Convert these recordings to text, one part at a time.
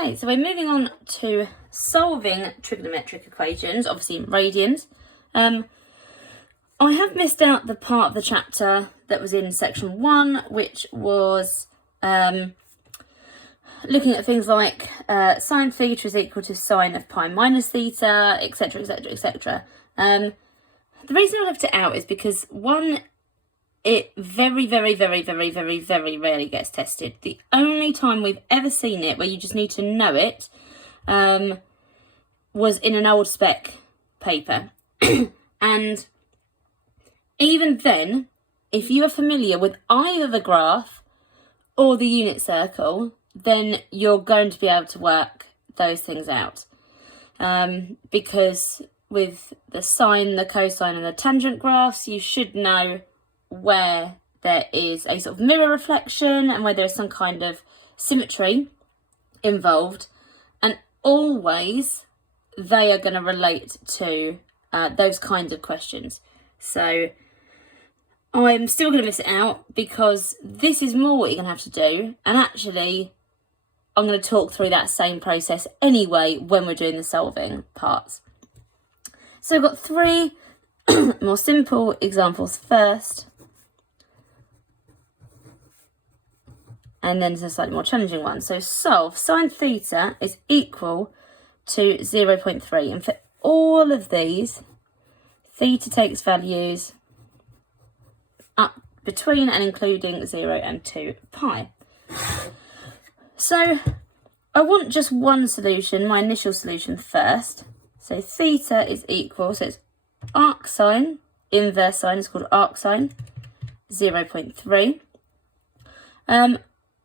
Okay, so we're moving on to solving trigonometric equations, obviously in radians. I have missed out the part of the chapter that was in section 1, which was looking at things like sine theta is equal to sine of pi minus theta, etc, etc, etc. The reason I left it out is because, one, it very rarely gets tested. The only time we've ever seen it where you just need to know it was in an old spec paper. And even then, if you are familiar with either the graph or the unit circle, then you're going to be able to work those things out. Because with the sine, the cosine and the tangent graphs, you should know where there is a sort of mirror reflection and where there is some kind of symmetry involved, and always they are going to relate to those kinds of questions. So I'm still going to miss it out because this is more what you're going to have to do, and actually I'm going to talk through that same process anyway when we're doing the solving parts. So I've got 3 more simple examples first, and then there's a slightly more challenging one. So solve sine theta is equal to 0.3. And for all of these, theta takes values up between and including 0 and 2 pi. So I want just one solution, my initial solution first. So theta is equal, so it's arc sine, inverse sine is called arc sine, 0.3.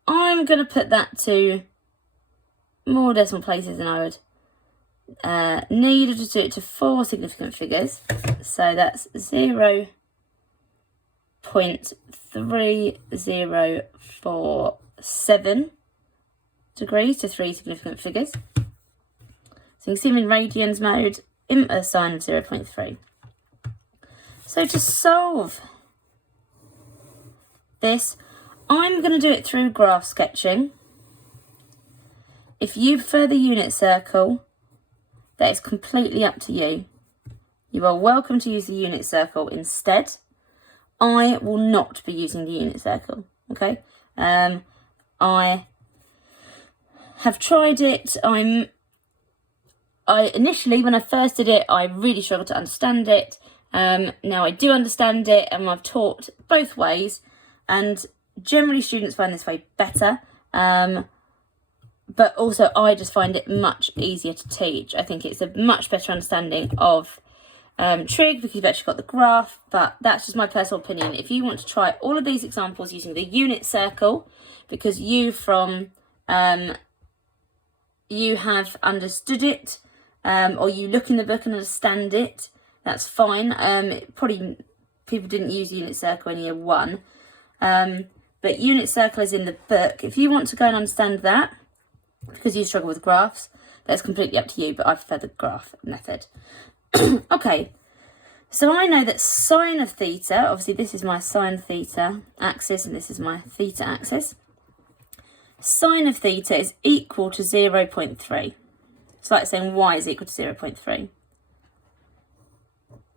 I'm going to put that to more decimal places than I would need. I'll just do it to 4 significant figures. So that's 0.3047 degrees to 3 significant figures. So you can see them in radians mode, inverse sine of 0.3. So to solve this, I'm going to do it through graph sketching. If you prefer the unit circle, that is completely up to you. You are welcome to use the unit circle instead. I will not be using the unit circle, okay? I have tried it. Initially, when I first did it, I really struggled to understand it. Now I do understand it, and I've taught both ways, and generally students find this way better, but also I just find it much easier to teach. I think it's a much better understanding of trig because you've actually got the graph, but that's just my personal opinion. If you want to try all of these examples using the unit circle, because you have understood it, or you look in the book and understand it, that's fine. Probably people didn't use unit circle in year 1. But unit circle is in the book. If you want to go and understand that, because you struggle with graphs, that's completely up to you, but I prefer the graph method. Okay, so I know that sine of theta, obviously this is my sine theta axis and this is my theta axis. Sine of theta is equal to 0.3. It's like saying y is equal to 0.3.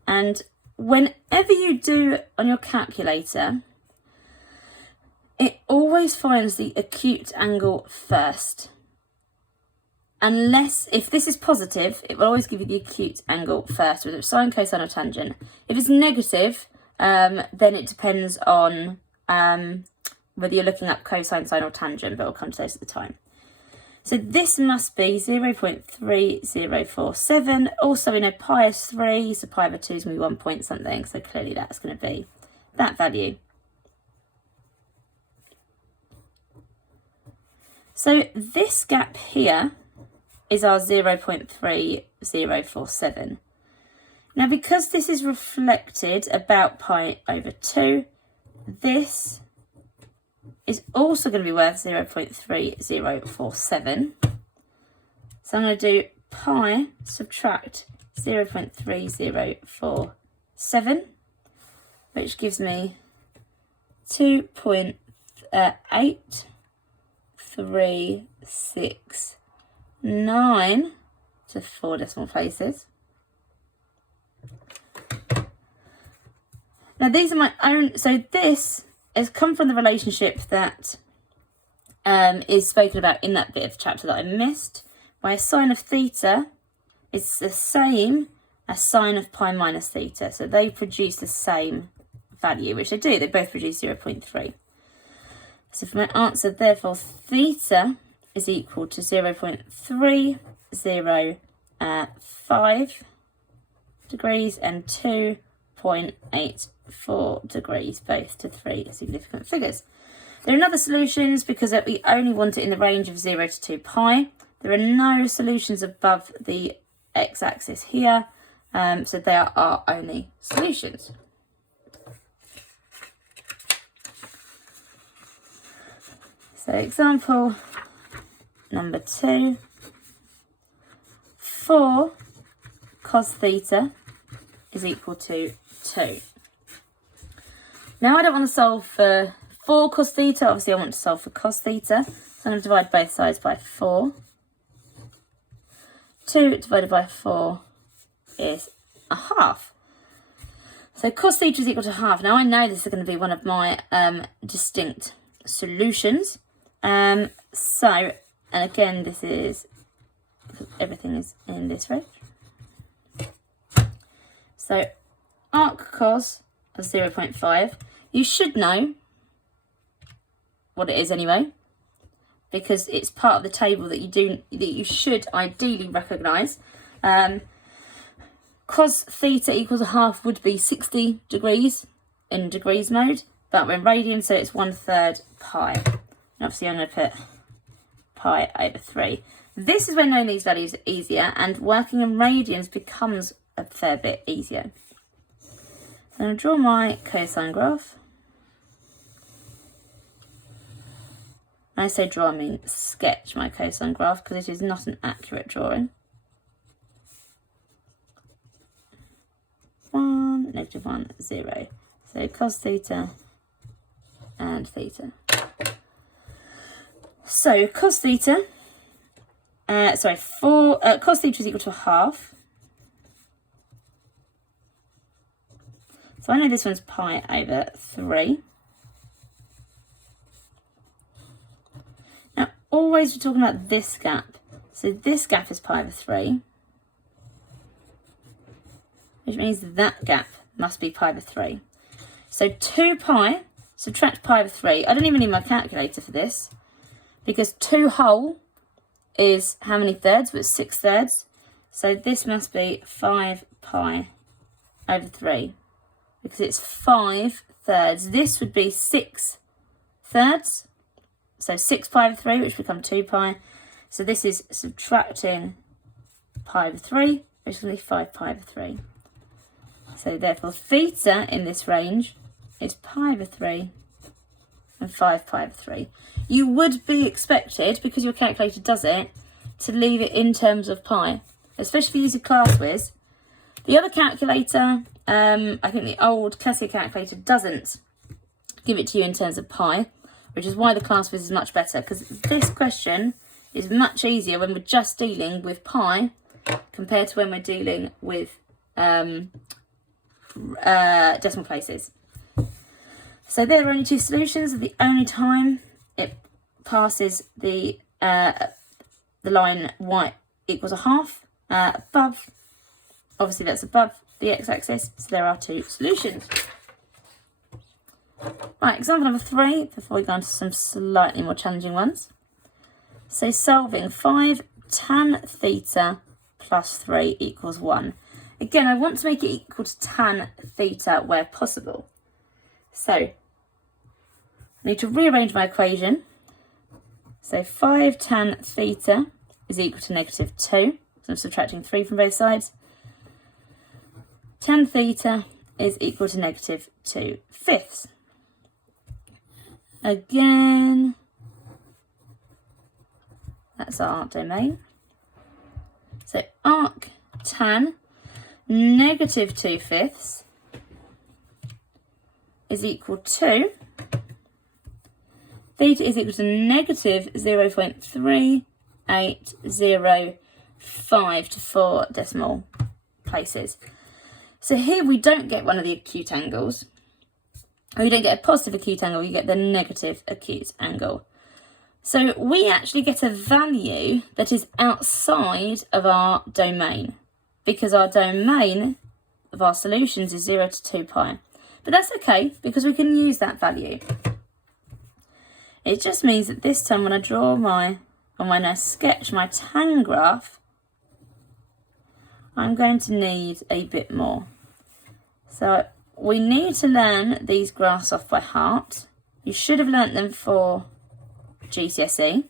And whenever you do on your calculator, it always finds the acute angle first. Unless, if this is positive, it will always give you the acute angle first, whether it's sine, cosine or tangent. If it's negative, then it depends on whether you're looking up cosine, sine or tangent, but we'll come to those at the time. So this must be 0.3047. Also, we know pi is 3, so pi over 2 is going to be 1 point something, so clearly that's going to be that value. So this gap here is our 0.3047. Now, because this is reflected about pi over 2, this is also going to be worth 0.3047. So I'm going to do pi subtract 0.3047, which gives me 2.836 9 to 4 decimal places. Now these are my own, so this has come from the relationship that is spoken about in that bit of chapter that I missed, where sine of theta is the same as sine of pi minus theta. So they produce the same value, which they do. They both produce 0.3. So for my answer, therefore, theta is equal to 0.305 degrees and 2.84 degrees, both to 3 significant figures. There are other solutions because we only want it in the range of 0 to 2 pi. There are no solutions above the x-axis here, so they are our only solutions. So example number 2, 4 cos theta is equal to 2. Now I don't want to solve for 4 cos theta, obviously I want to solve for cos theta, so I'm going to divide both sides by 4. 2 divided by 4 is a half. So cos theta is equal to half. Now I know this is going to be one of my distinct solutions. And again, this is, everything is in this range. So arc cos of 0.5, you should know what it is anyway, because it's part of the table that you should ideally recognise. Cos theta equals a half would be 60 degrees in degrees mode, but we're in radians, so it's 1/3 pi. And obviously I'm going to put pi over 3. This is when knowing these values are easier, and working in radians becomes a fair bit easier. So I'm going to draw my cosine graph. When I say draw, I mean sketch my cosine graph, because it is not an accurate drawing. 1, -1, 0. So cos theta and theta. So cos theta, cos theta is equal to a half. So I know this one's pi over 3. Now, always we're talking about this gap. So this gap is pi over 3, which means that gap must be pi over 3. So 2 pi, subtract pi over 3. I don't even need my calculator for this, because 2 whole is how many thirds? Well, it's 6 thirds. So this must be 5 pi over 3, because it's 5 thirds. This would be 6 thirds. So 6 pi over 3, which become 2 pi. So this is subtracting pi over 3, which is going to be 5 pi over 3. So therefore theta in this range is pi over 3 and 5 pi over 3. You would be expected, because your calculator does it, to leave it in terms of pi, especially if you use a class whiz. The other calculator, I think the old Cassia calculator, doesn't give it to you in terms of pi, which is why the class whiz is much better, because this question is much easier when we're just dealing with pi compared to when we're dealing with decimal places. So there are only 2 solutions. The only time it passes the line y equals a half above, obviously that's above the x-axis, so there are 2 solutions. Right, example number 3, before we go on to some slightly more challenging ones. So solving 5 tan theta plus 3 equals 1. Again, I want to make it equal to tan theta where possible. So I need to rearrange my equation. So 5 tan theta is equal to -2. So I'm subtracting 3 from both sides. Tan theta is equal to -2/5. Again, that's our arc domain. So arc tan -2/5 is equal to theta is equal to -0.3 2.805 to 4 decimal places. So here we don't get one of the acute angles. Or you don't get a positive acute angle, you get the negative acute angle. So we actually get a value that is outside of our domain, because our domain of our solutions is 0 to 2 pi. But that's okay, because we can use that value. It just means that this time when I draw when I sketch my tan graph, I'm going to need a bit more. So we need to learn these graphs off by heart. You should have learnt them for GCSE.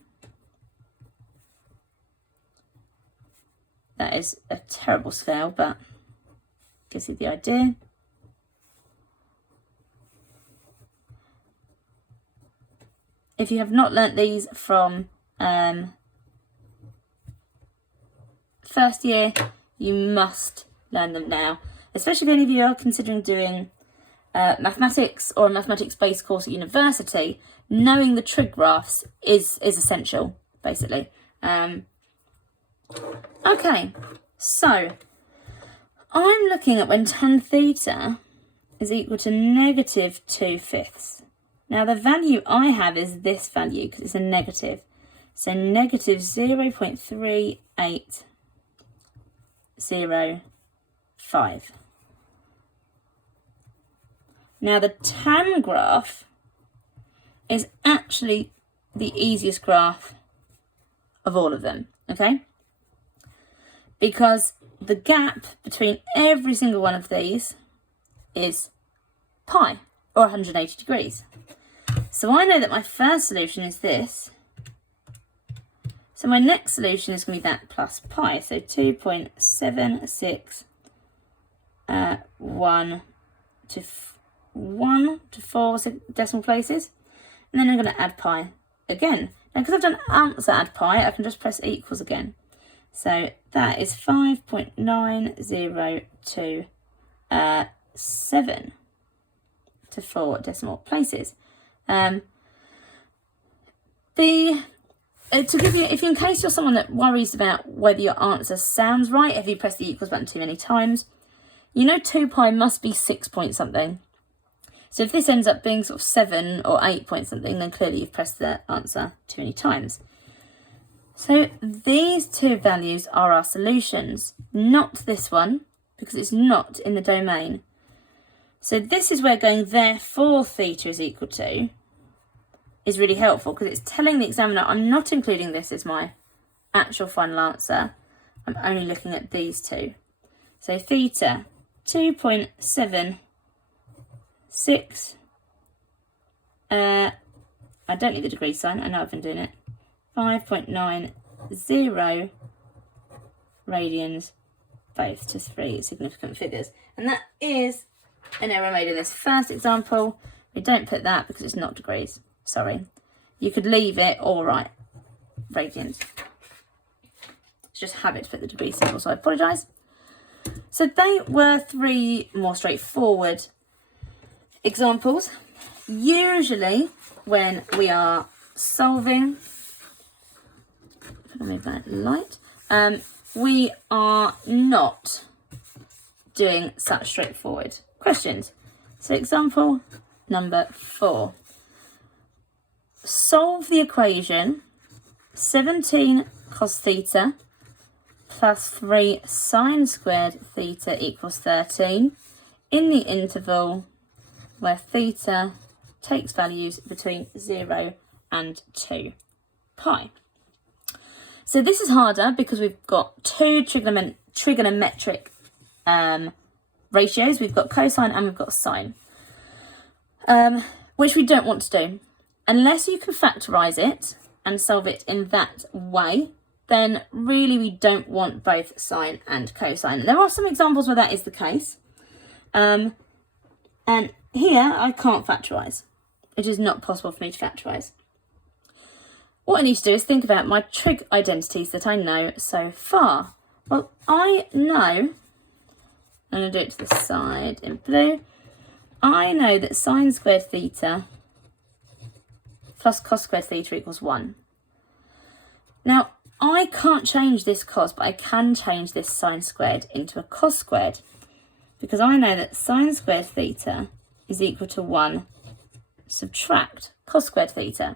That is a terrible scale, but gives you the idea. If you have not learnt these from first year, you must learn them now, especially if any of you are considering doing mathematics or a mathematics-based course at university. Knowing the trig graphs is essential, basically. Okay, so I'm looking at when tan theta is equal to negative 2/5. Now the value I have is this value because it's a negative. So negative 0.3805. Now the tan graph is actually the easiest graph of all of them, okay? Because the gap between every single one of these is pi, or 180 degrees. So I know that my first solution is this. So my next solution is going to be that plus pi. So 2.761 to 1 to 4 decimal places. And then I'm going to add pi again. Now because I've done answer add pi, I can just press equals again. So that is 5.9027 to 4 decimal places. To give you, if in case you're someone that worries about whether your answer sounds right, if you press the equals button too many times, you know 2 pi must be 6 point something. So if this ends up being sort of 7 or 8 point something, then clearly you've pressed the answer too many times. So these two values are our solutions, not this one, because it's not in the domain. So this is where going therefore theta is equal to is really helpful, because it's telling the examiner I'm not including this as my actual final answer. I'm only looking at these two. So theta 2.76. I don't need the degree sign. I know I've been doing it. 5.90 radians, both to 3 significant figures. And that is an error made in this first example. We don't put that because it's not degrees. Sorry. You could leave it or write radians. It's just habit to put the degree symbol, so I apologise. So they were 3 more straightforward examples. Usually when we are solving, if I can move that light, we are not doing such straightforward questions. So example number 4. Solve the equation 17 cos theta plus 3 sine squared theta equals 13 in the interval where theta takes values between 0 and 2 pi. So this is harder because we've got 2 trigonometric ratios. We've got cosine and we've got sine, which we don't want to do. Unless you can factorise it and solve it in that way, then really we don't want both sine and cosine. There are some examples where that is the case. And here I can't factorise. It is not possible for me to factorise. What I need to do is think about my trig identities that I know so far. Well, I know, I'm going to do it to the side in blue. I know that sine squared theta plus cos squared theta equals 1. Now, I I can't change this cos, but I can change this sine squared into a cos squared, because I know that sine squared theta is equal to 1 subtract cos squared theta.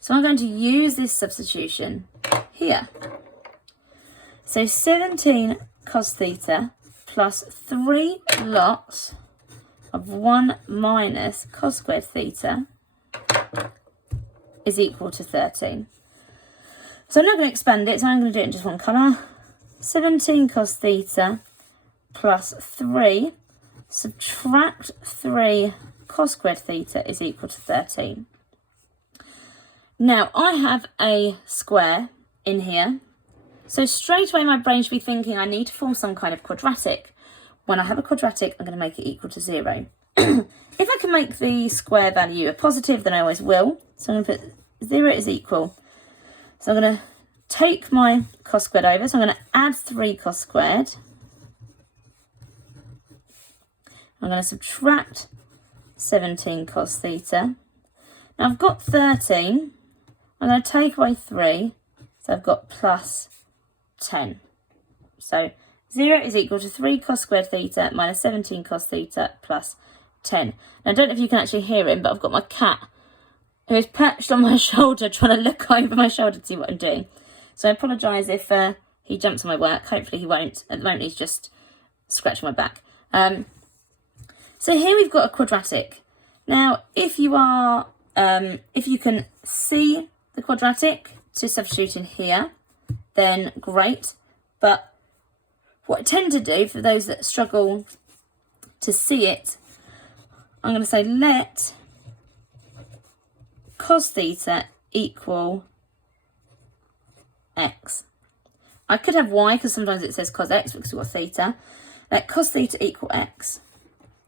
So I'm going to use this substitution here. So 17 cos theta plus 3 lots of 1 minus cos squared theta is equal to 13. So I'm not going to expand it, so I'm going to do it in just one colour. 17 cos theta plus 3 subtract 3 cos squared theta is equal to 13. Now, I have a square in here, so straight away my brain should be thinking I need to form some kind of quadratic. When I have a quadratic, I'm going to make it equal to 0. If I can make the square value a positive, then I always will. So I'm going to put 0 is equal. So I'm going to take my cos squared over. So I'm going to add 3 cos squared. I'm going to subtract 17 cos theta. Now I've got 13. I'm going to take away 3. So I've got plus 10. So 0 is equal to 3 cos squared theta minus 17 cos theta plus 10. Now I don't know if you can actually hear him, but I've got my cat who is perched on my shoulder trying to look over my shoulder to see what I'm doing. So I apologise if he jumps on my work. Hopefully he won't. At the moment he's just scratching my back. So here we've got a quadratic. Now if you can see the quadratic to substitute in here, then great. But what I tend to do, for those that struggle to see it, I'm going to say let cos theta equal x. I could have y, because sometimes it says cos x because we've got theta. Let cos theta equal x.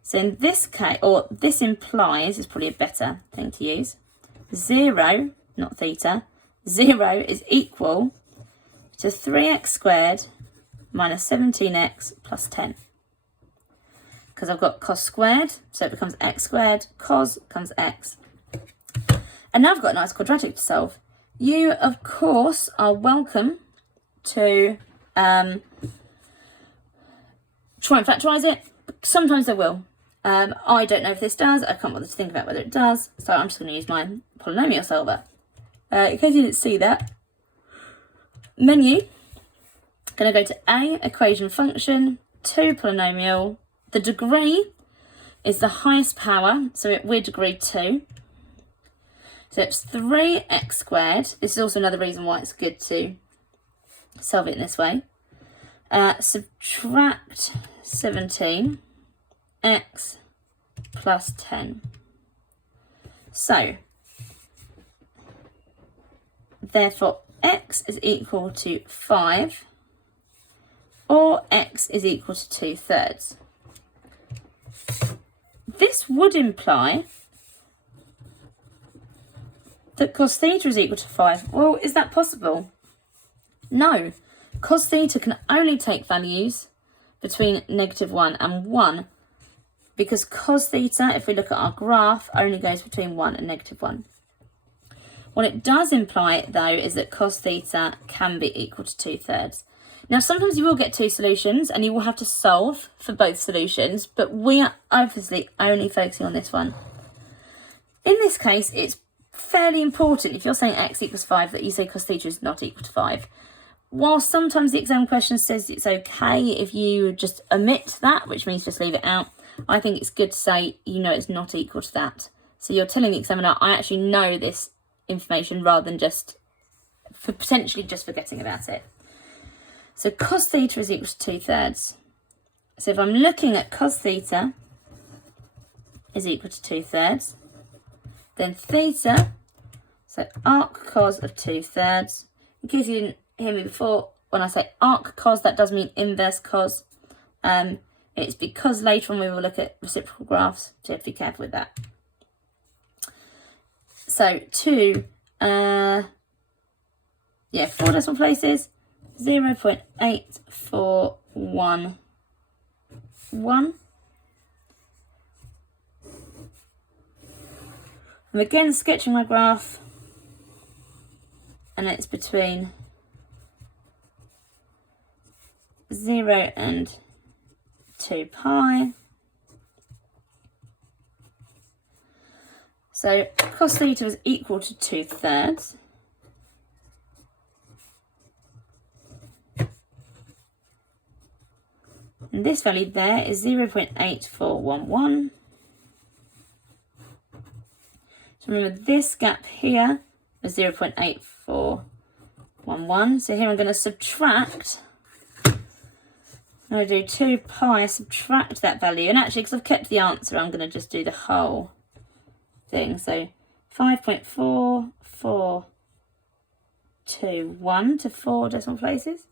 So in this case, or this implies, is probably a better thing to use, 0, not theta, 0 is equal to 3x squared minus 17x plus 10. Because I've got cos squared, so it becomes x squared, cos becomes x. And now I've got a nice quadratic to solve. You, of course, are welcome to try and factorise it. Sometimes they will. I don't know if this does. I can't bother to think about whether it does. So I'm just going to use my polynomial solver. In case you didn't see that, menu, going to go to A, equation function, 2 polynomial. The degree is the highest power, so we're degree 2. So it's 3x squared. This is also another reason why it's good to solve it in this way. Subtract 17x plus 10. So, therefore, x is equal to 5, or x is equal to 2/3. This would imply that cos theta is equal to 5. Well, is that possible? No. Cos theta can only take values between -1 and 1, because cos theta, if we look at our graph, only goes between 1 and -1. What it does imply, though, is that cos theta can be equal to 2/3. Now, sometimes you will get 2 solutions and you will have to solve for both solutions, but we are obviously only focusing on this one. In this case, it's fairly important, if you're saying x equals 5, that you say cos theta is not equal to 5. While sometimes the exam question says it's okay if you just omit that, which means just leave it out, I think it's good to say, you know, it's not equal to that. So you're telling the examiner, I actually know this information, rather than just potentially just forgetting about it. So cos theta is equal to 2/3. So if I'm looking at cos theta is equal to 2/3, then theta, so arc cos of 2/3. In case you didn't hear me before, when I say arc cos, that does mean inverse cos. It's because later on we will look at reciprocal graphs, so you have to be careful with that. So 4 decimal places, 0.8411. I'm again sketching my graph, and it's between 0 and 2 pi. So cos theta is equal to 2/3. And this value there is 0.8411. So remember this gap here is 0.8411. So here I'm going to subtract. I'm going to do 2 pi, subtract that value. And actually, because I've kept the answer, I'm going to just do the whole thing. So 5.4421 to 4 decimal places.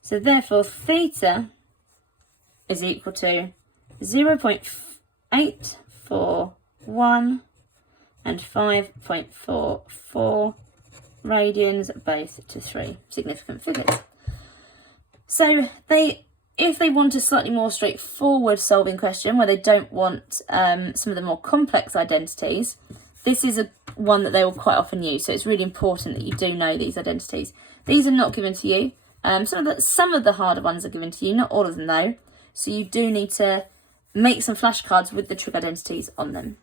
So therefore theta is equal to 0.841 and 5.44 radians, both to 3 significant figures. So if they want a slightly more straightforward solving question where they don't want some of the more complex identities, this is one that they will quite often use. So it's really important that you do know these identities. These are not given to you. Some of the harder ones are given to you, not all of them though. So you do need to make some flashcards with the trig identities on them.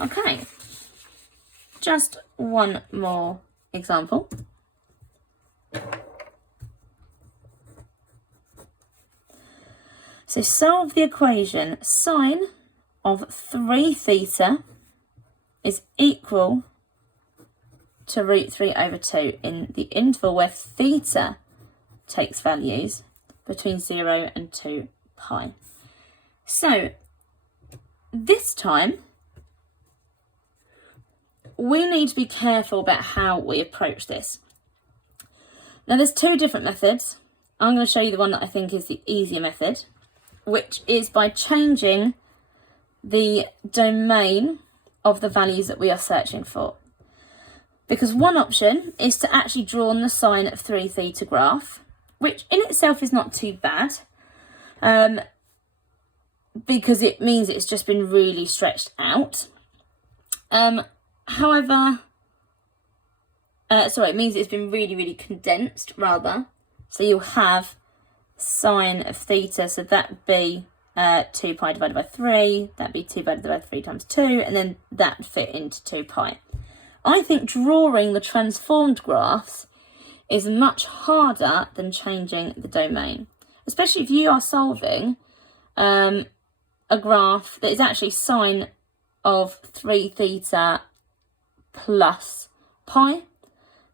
Okay, just one more example. So solve the equation sine of 3 theta is equal to root 3 over 2 in the interval where theta takes values between 0 and 2 pi. So this time we need to be careful about how we approach this. Now there's 2 different methods. I'm going to show you the one that I think is the easier method, which is by changing the domain of the values that we are searching for. Because one option is to actually draw on the sine of 3 theta graph, which in itself is not too bad, because it means it's just been really stretched out. However, it means it's been really, really condensed, rather. So you'll have sine of theta, so that'd be 2 pi divided by 3, that'd be 2 divided by 3 times 2, and then that fit into 2 pi. I think drawing the transformed graphs is much harder than changing the domain, especially if you are solving a graph that is actually sine of 3 theta plus pi.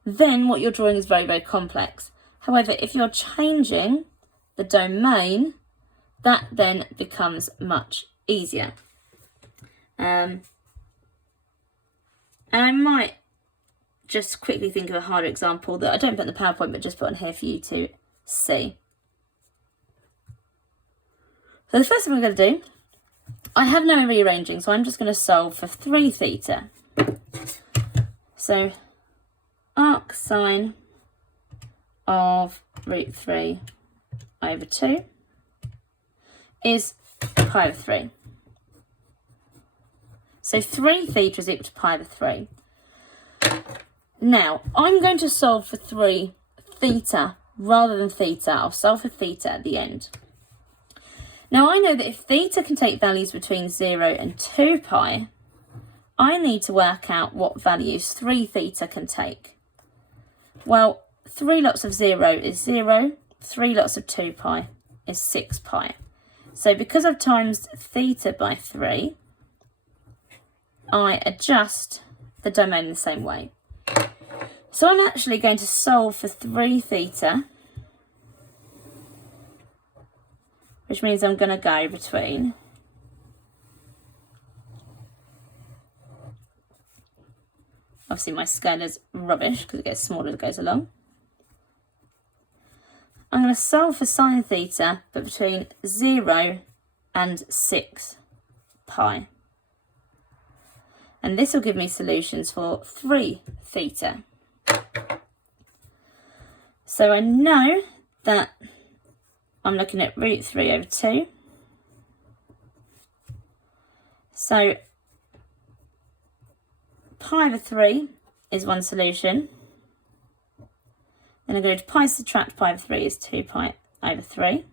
Then what you're drawing is very, very complex. However, if you're changing the domain, that then becomes much easier. And I might just quickly think of a harder example that I don't put in the PowerPoint, but just put on here for you to see. So the first thing I'm going to do, I have no rearranging, so I'm just going to solve for 3 theta. So arc sine of root 3 over 2 is pi over 3. So 3 theta is equal to pi over 3. Now, I'm going to solve for 3 theta rather than theta. I'll solve for theta at the end. Now, I know that if theta can take values between 0 and 2 pi, I need to work out what values 3 theta can take. Well, 3 lots of 0 is 0, 3 lots of 2 pi is 6 pi. So because I've times theta by 3, I adjust the domain in the same way. So I'm actually going to solve for 3 theta, which means I'm going to go between obviously my scale is rubbish because it gets smaller as it goes along. I'm going to solve for sine theta, but between 0 and 6 pi. And this will give me solutions for 3 theta. So I know that I'm looking at root 3 over 2. So pi over 3 is one solution. Then I'm going to pi subtract pi over 3 is 2 pi over 3.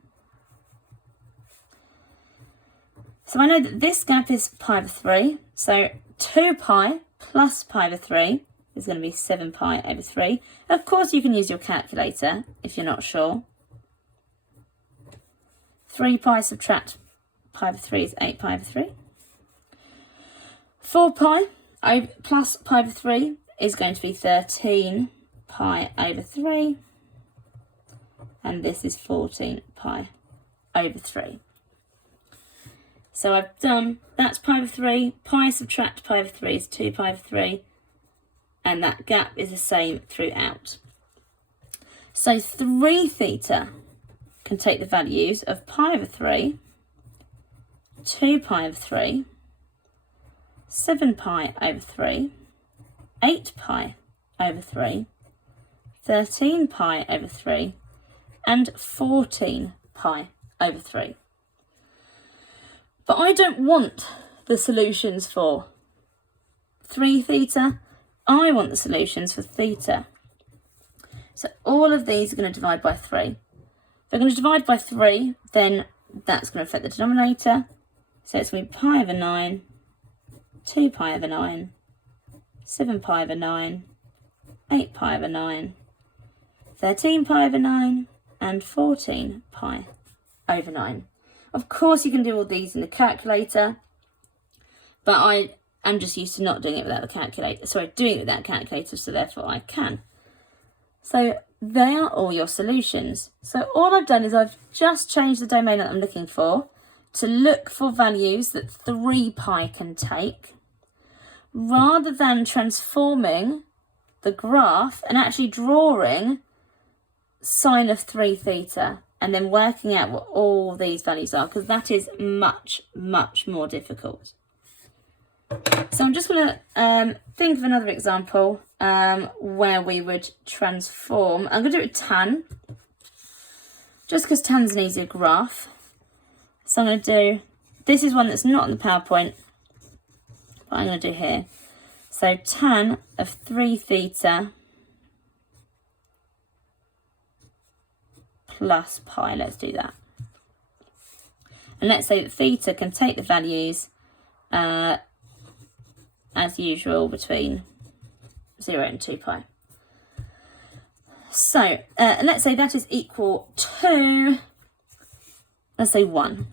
So I know that this gap is pi over 3. So 2 pi plus pi over 3 is going to be 7 pi over 3. Of course, you can use your calculator if you're not sure. 3 pi subtract pi over 3 is 8 pi over 3. 4 pi plus pi over 3 is going to be 13 pi over 3. And this is 14 pi over 3. So I've done, that's pi over 3. Pi subtract pi over 3 is 2 pi over 3. And that gap is the same throughout. So 3 theta can take the values of pi over 3, 2 pi over 3, 7 pi over 3, 8 pi over 3, 13 pi over 3, and 14 pi over 3. But I don't want the solutions for 3 theta. I want the solutions for theta. So all of these are going to divide by 3. If they're going to divide by 3, then that's going to affect the denominator. So it's going to be pi over 9, 2 pi over 9, 7 pi over 9, 8 pi over 9, 13 pi over 9, and 14 pi over 9. Of course, you can do all these in the calculator, but I am just used to not doing it without the calculator. Sorry, doing it without a calculator, so therefore I can. So they are all your solutions. So all I've done is I've just changed the domain that I'm looking for to look for values that 3 pi can take, rather than transforming the graph and actually drawing sine of 3 theta and then working out what all these values are, because that is much, much more difficult. So I'm just going to think of another example where we would transform. I'm going to do it with tan, just because tan's an easier graph. So I'm going to do, this is one that's not on the PowerPoint, but I'm going to do here. So tan of 3 theta plus pi, let's do that. And let's say that theta can take the values as usual between 0 and 2 pi. So and let's say that is equal to, let's say 1.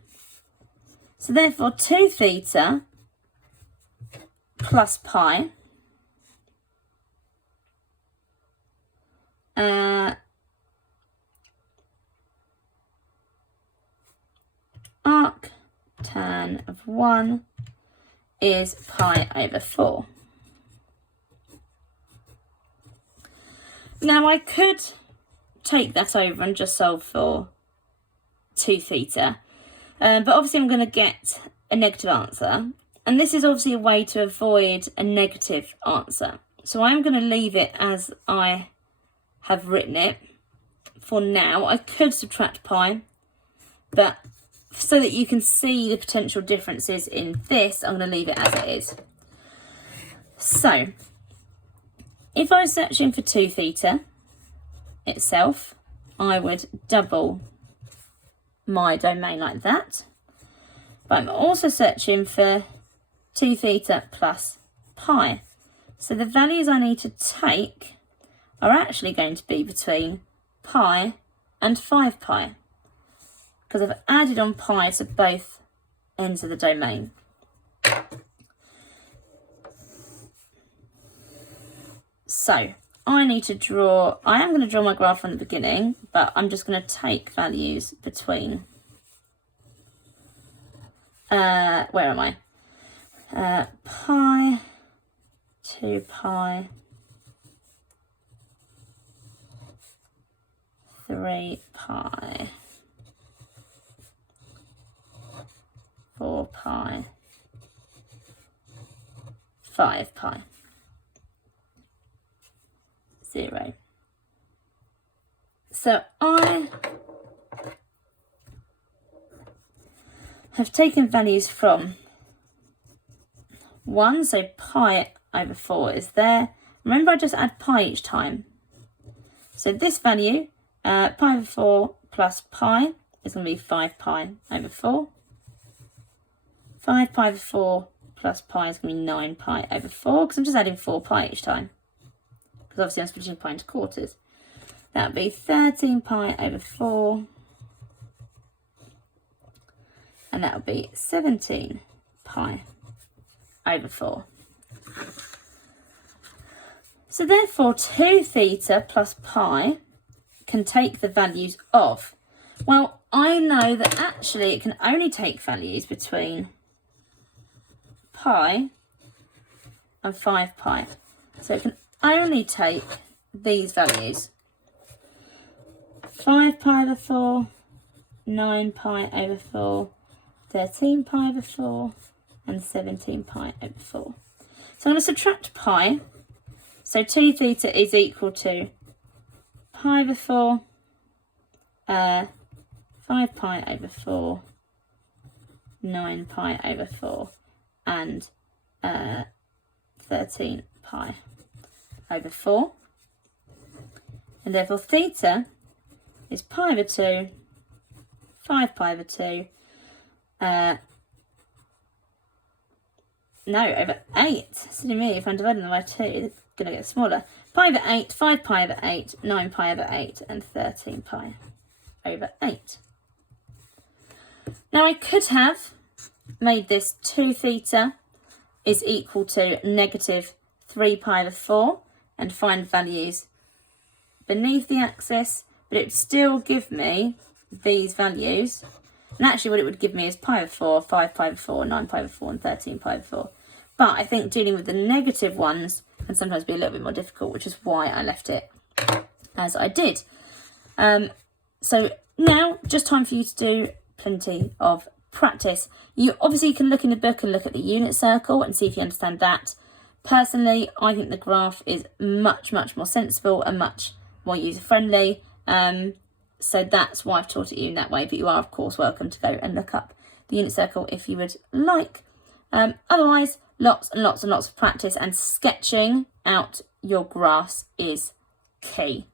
So therefore 2 theta plus pi arc tan of 1 is pi over 4. Now I could take that over and just solve for 2 theta, but obviously I'm going to get a negative answer, and this is obviously a way to avoid a negative answer. So I'm going to leave it as I have written it for now. I could subtract pi, but so that you can see the potential differences in this, I'm going to leave it as it is. So if I was searching for 2 theta itself, I would double my domain like that. But I'm also searching for 2 theta plus pi. So the values I need to take are actually going to be between pi and 5 pi, because I've added on pi to both ends of the domain. So I need to draw, I am going to draw my graph from the beginning, but I'm just going to take values between, where am I? Pi, 2 pi, 3 pi, 4 pi, 5 pi, 0. So I have taken values from 1, so pi over 4 is there. Remember, I just add pi each time. So this value, pi over 4 plus pi, is going to be 5 pi over 4. 5 pi over 4 plus pi is going to be 9 pi over 4, because I'm just adding 4 pi each time. Because obviously I'm splitting pi into quarters. That would be 13 pi over 4. And that would be 17 pi over 4. So therefore 2 theta plus pi can take the values of, well, I know that actually it can only take values between pi and 5 pi. So it can only take these values. 5 pi over 4, 9 pi over 4, 13 pi over 4, and 17 pi over 4. So I'm going to subtract pi. So 2 theta is equal to pi over 4, 5 pi over 4, 9 pi over 4, and 13 pi over 4. And therefore theta is pi over 2, 5 pi over 2, over 8. Silly me, if I'm dividing them by 2, it's going to get smaller. Pi over 8, 5 pi over 8, 9 pi over 8, and 13 pi over 8. Now I could have made this 2 theta is equal to negative 3 pi over 4 and find values beneath the axis, but it would still give me these values. And actually what it would give me is pi over 4, 5 pi over 4, 9 pi over 4, and 13 pi over 4. But I think dealing with the negative ones can sometimes be a little bit more difficult, which is why I left it as I did. So now, just time for you to do plenty of practice. You obviously can look in the book and look at the unit circle and see if you understand that. Personally, I think the graph is much, much more sensible and much more user-friendly. So that's why I've taught it you in that way. But you are, of course, welcome to go and look up the unit circle if you would like. Otherwise, lots and lots and lots of practice, and sketching out your graphs is key.